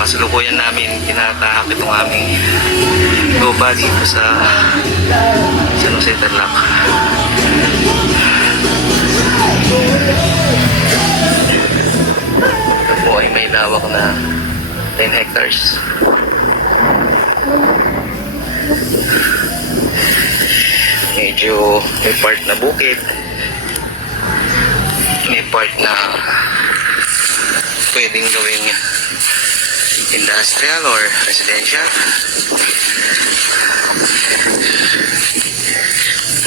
kasalukuyan namin tinatahak itong aming lupa dito sa San Jose Tarlac. Ito po ay may lawak na 10 hectares. Medyo may part na bukid, may part na pwedeng gawing industrial or residential.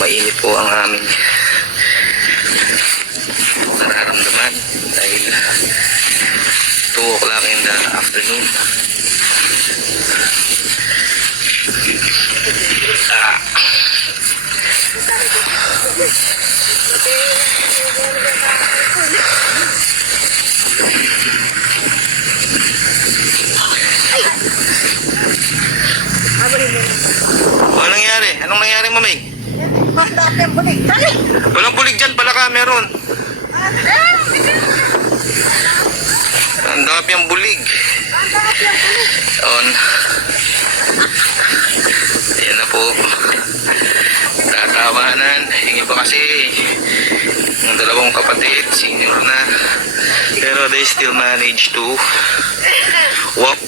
Mainit po ang aming nararamdaman dahil 2 o'clock in the afternoon. Anong nangyari? Anong nangyari, Mamay? Walang bulig dyan pala ka, meron. Ang dami ang bulig. On. Ayan na po. Tatawanan. Yung iba kasi yung dalawang kapatid, senior na. Pero they still manage to walk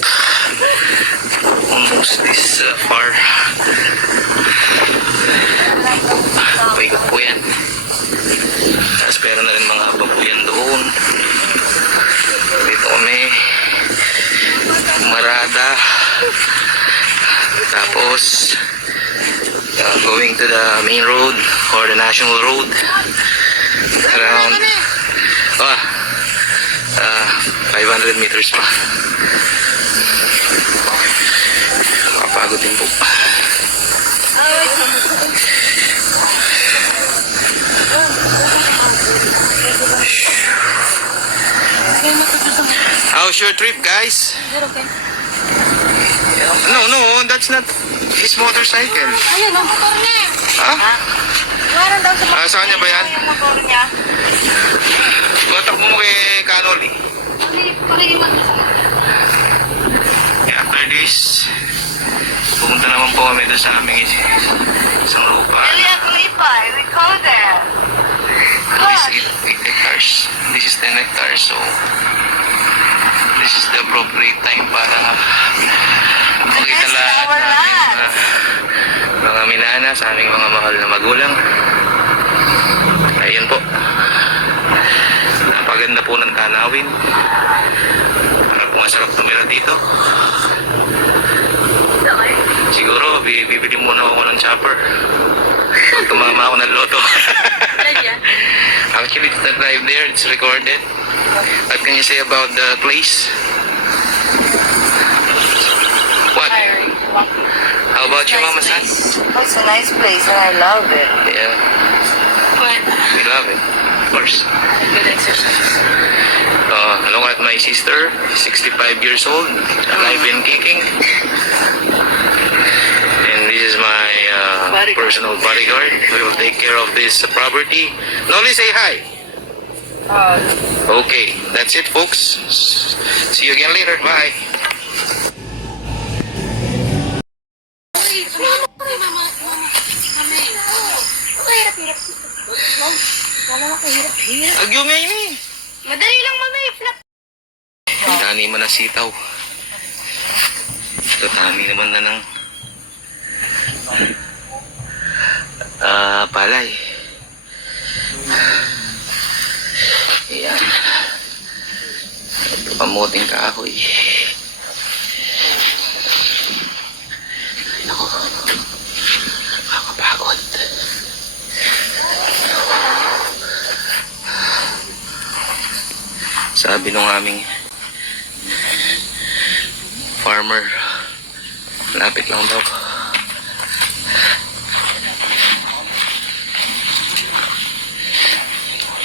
almost this far. Paikot po yan. Tapos meron na rin mga babuyan doon. Dito kami Marada. Tapos going to the main road or the national road around 500 meters pa. Makapagod din po. How's your trip, guys? Okay. No, that's not his motorcycle. Ayun, ang motor niya. Ha? Meron daw sa motor. Sa kanya ba yan? Yung motor niya. Batak mo kay Canoli. After this, pumunta naman po kami doon sa aming isang lupa. We go there. This is 8 hectares. This is 10 hectares. So, this is the appropriate time para makita lahat namin mga minana sa aming mga mahal na magulang. Ayun po. Napaganda po ng tanawin. Para po masarap tumira dito. Siguro, bibili muna ako ng chopper. Pag tumama ako ng loto. Actually, it's not live there. It's recorded. What can you say about the place? What? How about you, Mama San? Oh, it's a nice place and I love it. Yeah. But We love it. Of course. good exercise. Along with my sister, 65 years old, alive and kicking. And this is my personal bodyguard who will take care of this property. Noli, say hi. Okay, that's it, folks. See you again later. Bye. Agyumay ni. Madali lang mag-i-flap. Ang dami man ng sitaw. Ito, dami naman na ng palay. Ayan. Ito, kamuting kahoy. Ay, naku. Makakapagod. Sabi nung aming farmer, lapit lang daw.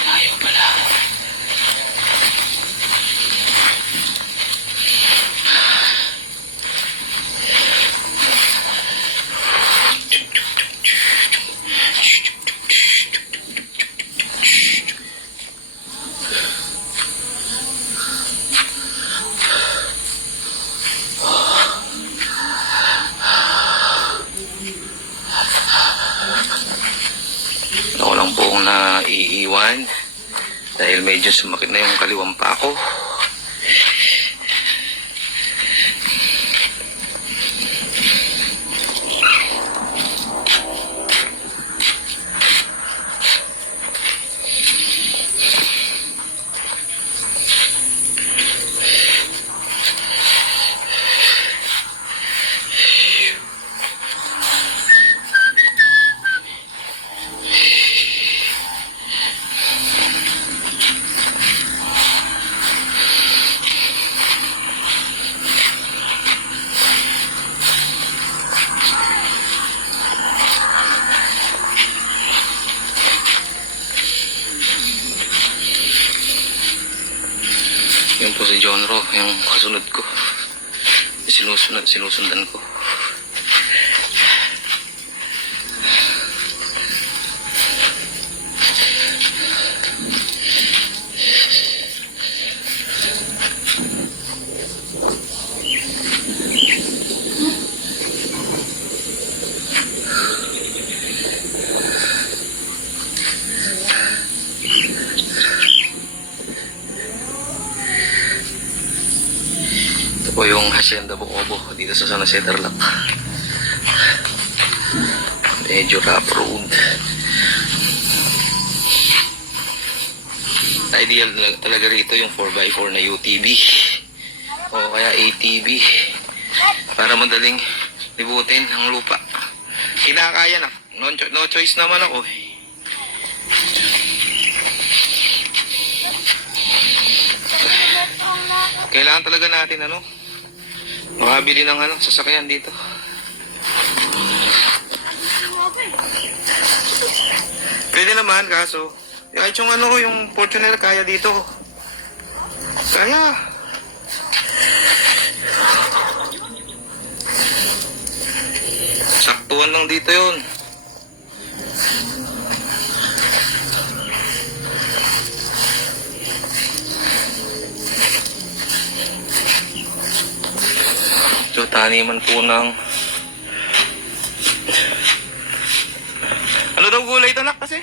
Layo pala. Dahil medyo sumakit na yung kaliwang pa ako. Yung po si John Ro, yung kasunod ko. Sinusundan ko. Ito po yung Hacienda Bocobo dito sa San Jose Tarlac. Medyo rough road. Ideal talaga rito yung 4x4 na UTV o kaya ATV para madaling libutin ang lupa. Kinakaya na. No choice naman ako eh. Kailangan talaga natin makabili ng sasakyan dito. Pwede naman kaso kahit yung yung Fortuner kaya dito. Kaya. Saktuan lang dito yun. So, taniman po ng... Ano daw gulay ito, nak, kasi?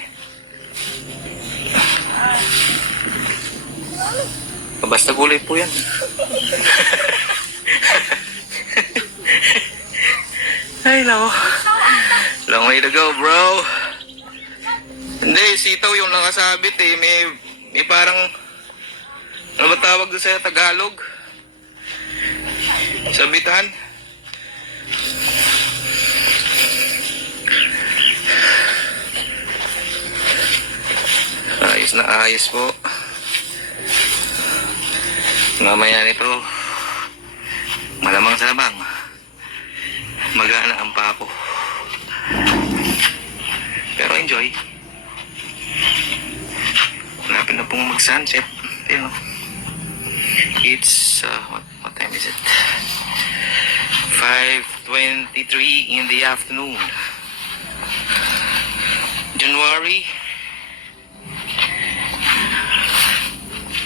Basta gulay po yan. Ay, nako. Long way to go, bro. Hindi, sitaw yung nakasabit eh. May parang... Ano ba tawag doon sa Tagalog? Sabitan. Ayos na ayos po. Mamaya nito malamang sa labang magana ang pako. Pero enjoy. Malapit na pong mag-sunset. Ayun, it's what time is it? 5:23 in the afternoon. January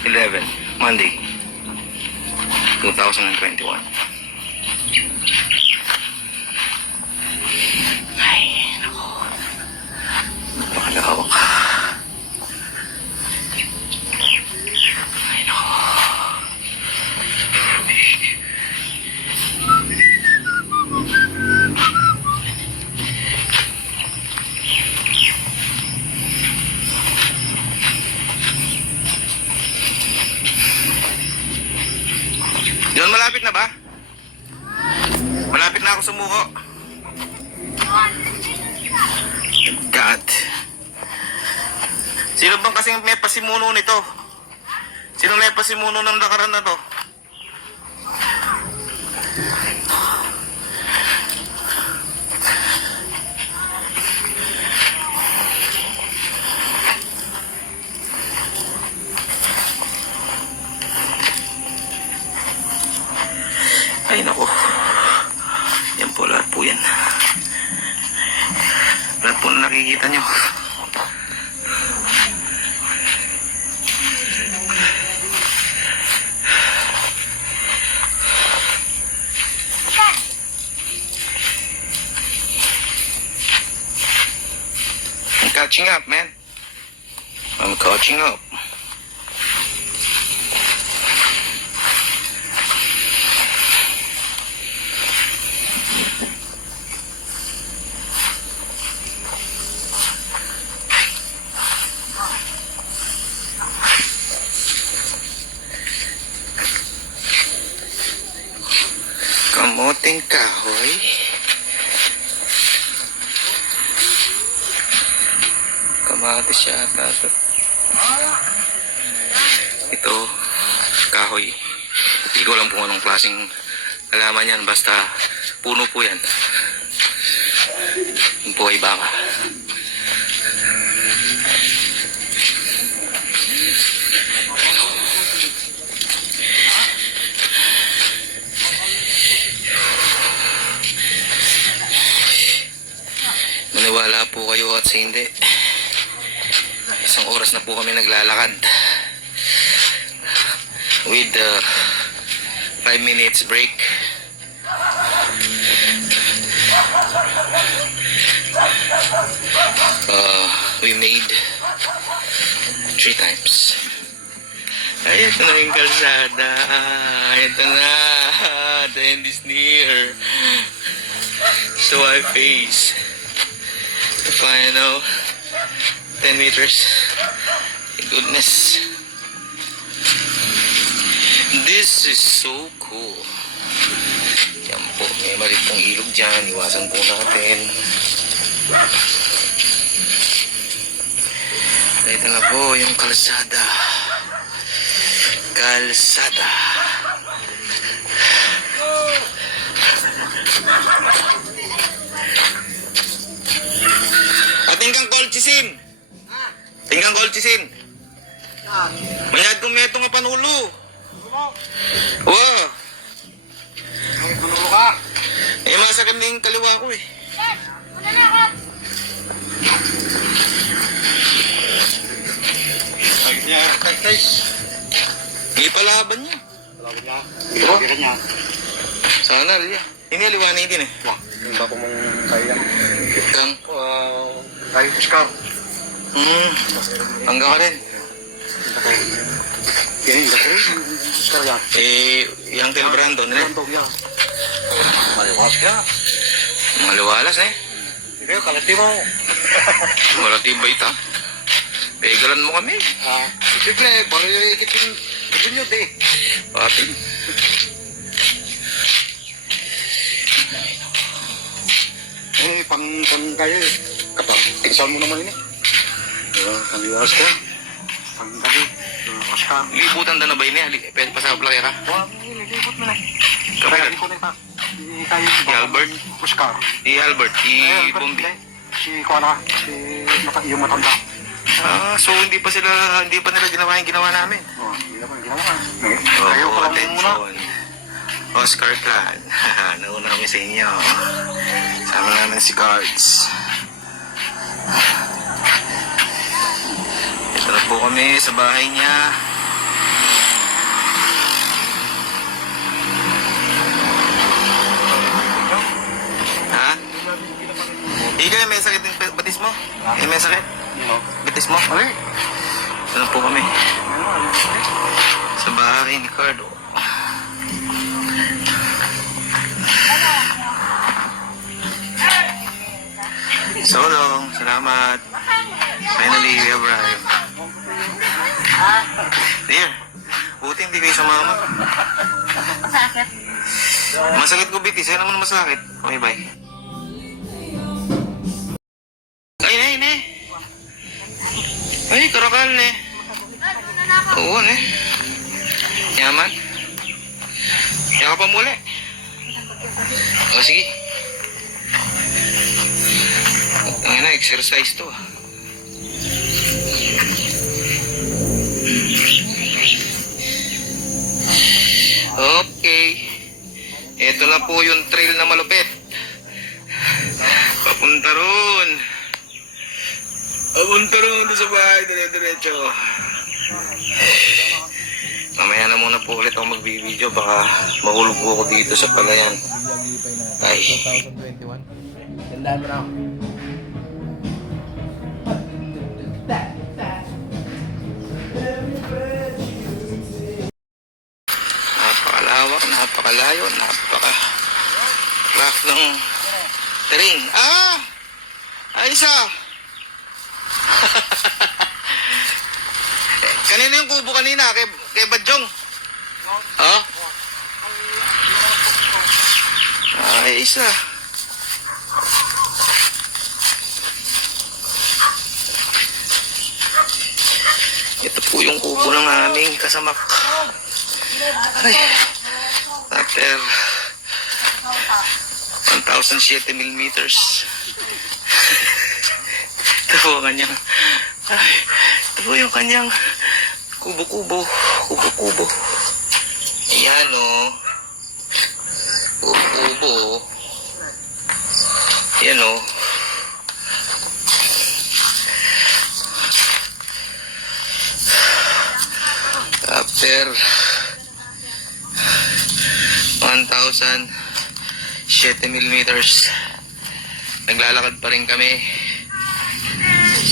11, Monday, 2021. Ay, nako. Napakalawak. Ay, nako. John, malapit na ba? Malapit na ako sumuko. God. Sino bang kasing may pasimuno nito? Sino may pasimuno ng lakaran na to? Ay, naku. Yan po, lahat po yan. Lahat po na nakikita nyo. I'm catching up, man. I'm catching up. ating kahoy. Kamatis siya ata ito. Ito, kahoy. Hindi ko alam kung anong klaseng halaman yan. Basta puno po yan. Yung po ay baka. Maniwala po kayo at sa hindi. Isang oras na po kami naglalakad. With 5 minutes break. We made 3 times. Ay, ito na yung kalsada. Ito na. The end is near. So I face the final 10 meters. Goodness. This is so cool. Yan po, may maliit pong ilog dyan. Iwasan po natin. Ito na po yung kalsada. Kalsada. Tingkang kolchisin. Tingkang kolchisin. Mayad kong meto nga panulo. Wow. Ay, panulo ka. Eh, masakit na yung kaliwa ko eh. Ay, niya, kaktais. Hindi palaban niya. Wala niya. Pira niya. Sana, Lia. Ini liwanag din eh. Wah, hindi ba ko mong kaya? Kang. Kaya puskaw. Hanggang ka rin. Yan, hindi ko. Puskaw yan. Eh, yung Tel Brandon eh. Brandon yan. Maliwas ka. Mga liwalas eh. Ikaw, kalati mo. Wala tibay ta. Pegalan mo kami. Sige, baru ikitin. Ibin nyo, di. Pati. Eh, pang kayo eh. Kapag, tinsaw mo naman ini. Pang-iwas ka. Pang-kayo. Pang-iwas ka. Libutan na ba yun eh? Pwede pa sa playa ka? Wah, nilibot mo na. Kapilan? Ko na ita. Kayo Si Albert? Puskar. Albert, Bombi. Si Kuala. Yung matanda. So hindi pa nila ginawa yung ginawa namin. Oh, hindi naman ginawa. Kayo pa lang muna. Oscar Clan. Nauna kami sa inyo. Sama namin si Cards. Ito na po kami sa bahay niya. Ha? Ikaw may sakit yung batis mo? May sakit? Batis mo? Ito na po kami. Sa bahay ni Cardo. So long, salamat. Finally, we arrived. Dear, buti hindi kayo sa mama. Masakit. Masakit ko, Biti. Sa'yo naman masakit. Okay, bye. Ay, ne. Ay, karakal, ne. Oo, ne. Yaman. Yaka pa muli. O, sige. Ang ina, exercise to. Okay. Ito na po yung trail na malupit. Papunta ron. Papunta ron doon sa bahay. Dire-diretso. Mamaya na muna po ulit ako magbibideo. Baka mahulog po ako dito sa palayan. Ay. 2021. Tandaan mo na ako. Napakalawak, napakalayo, napaka-rough ng terrain. Ay, isa! Kanina yung kubo kanina, kay Badjong. Oh? isa. Ito po yung kubo ng aming kasamak. Ay, after 1,007 millimeters. Ito po ang kanyang, ay, ito po yung kanyang kubo-kubo. Kubo-kubo. Ayan o. Kubo-kubo. Ayan o. After 1,007 millimeters, naglalakad pa rin kami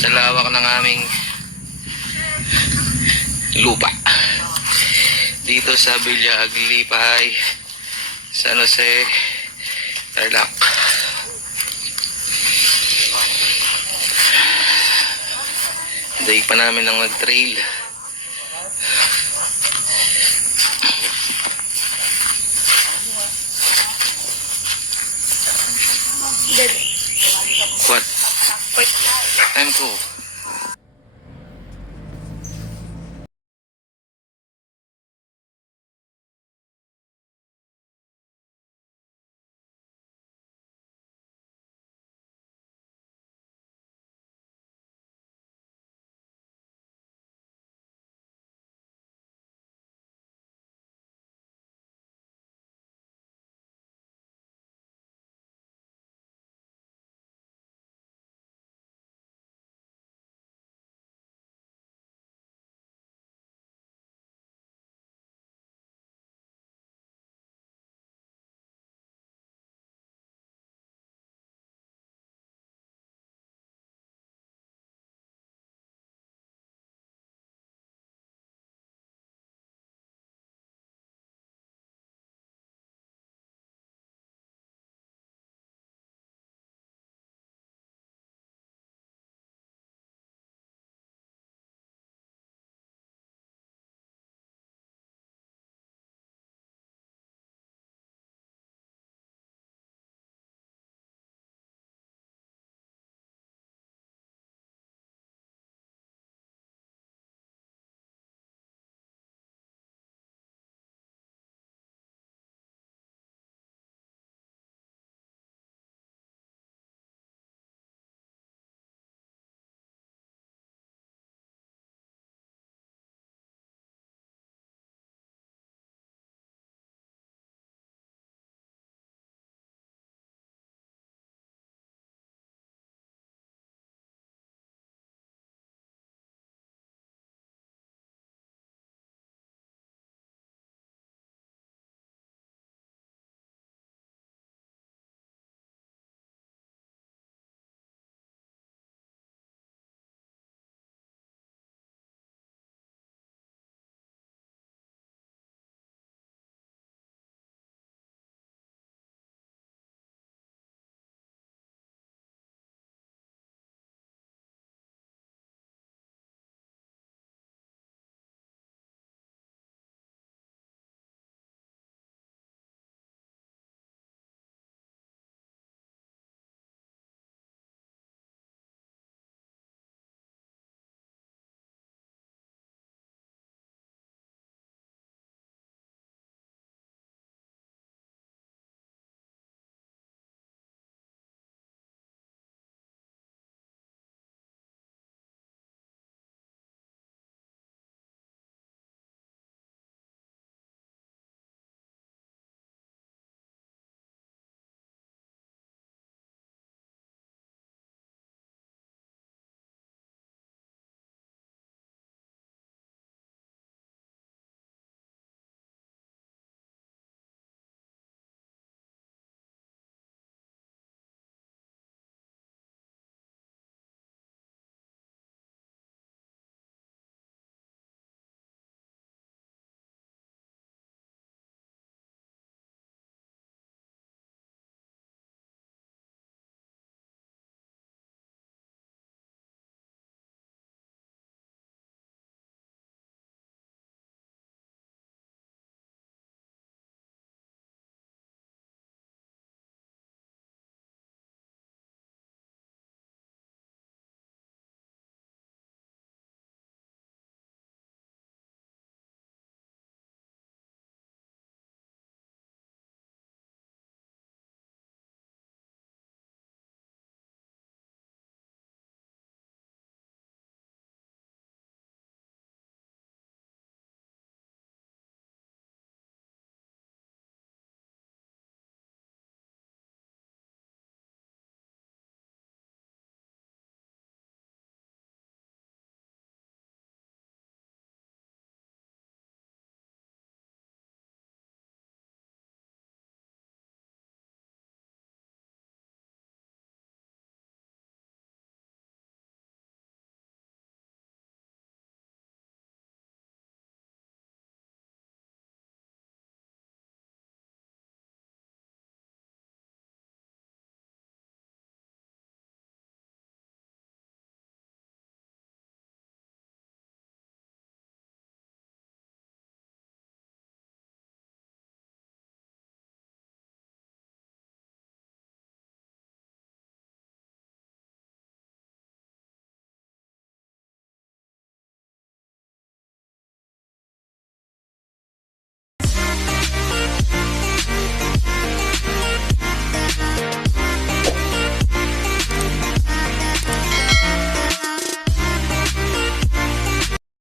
sa lawak ng aming lupa dito sa Villa Aglipay, San Jose, Tarlac. Day pa namin ang nag-trail. What? Time ko.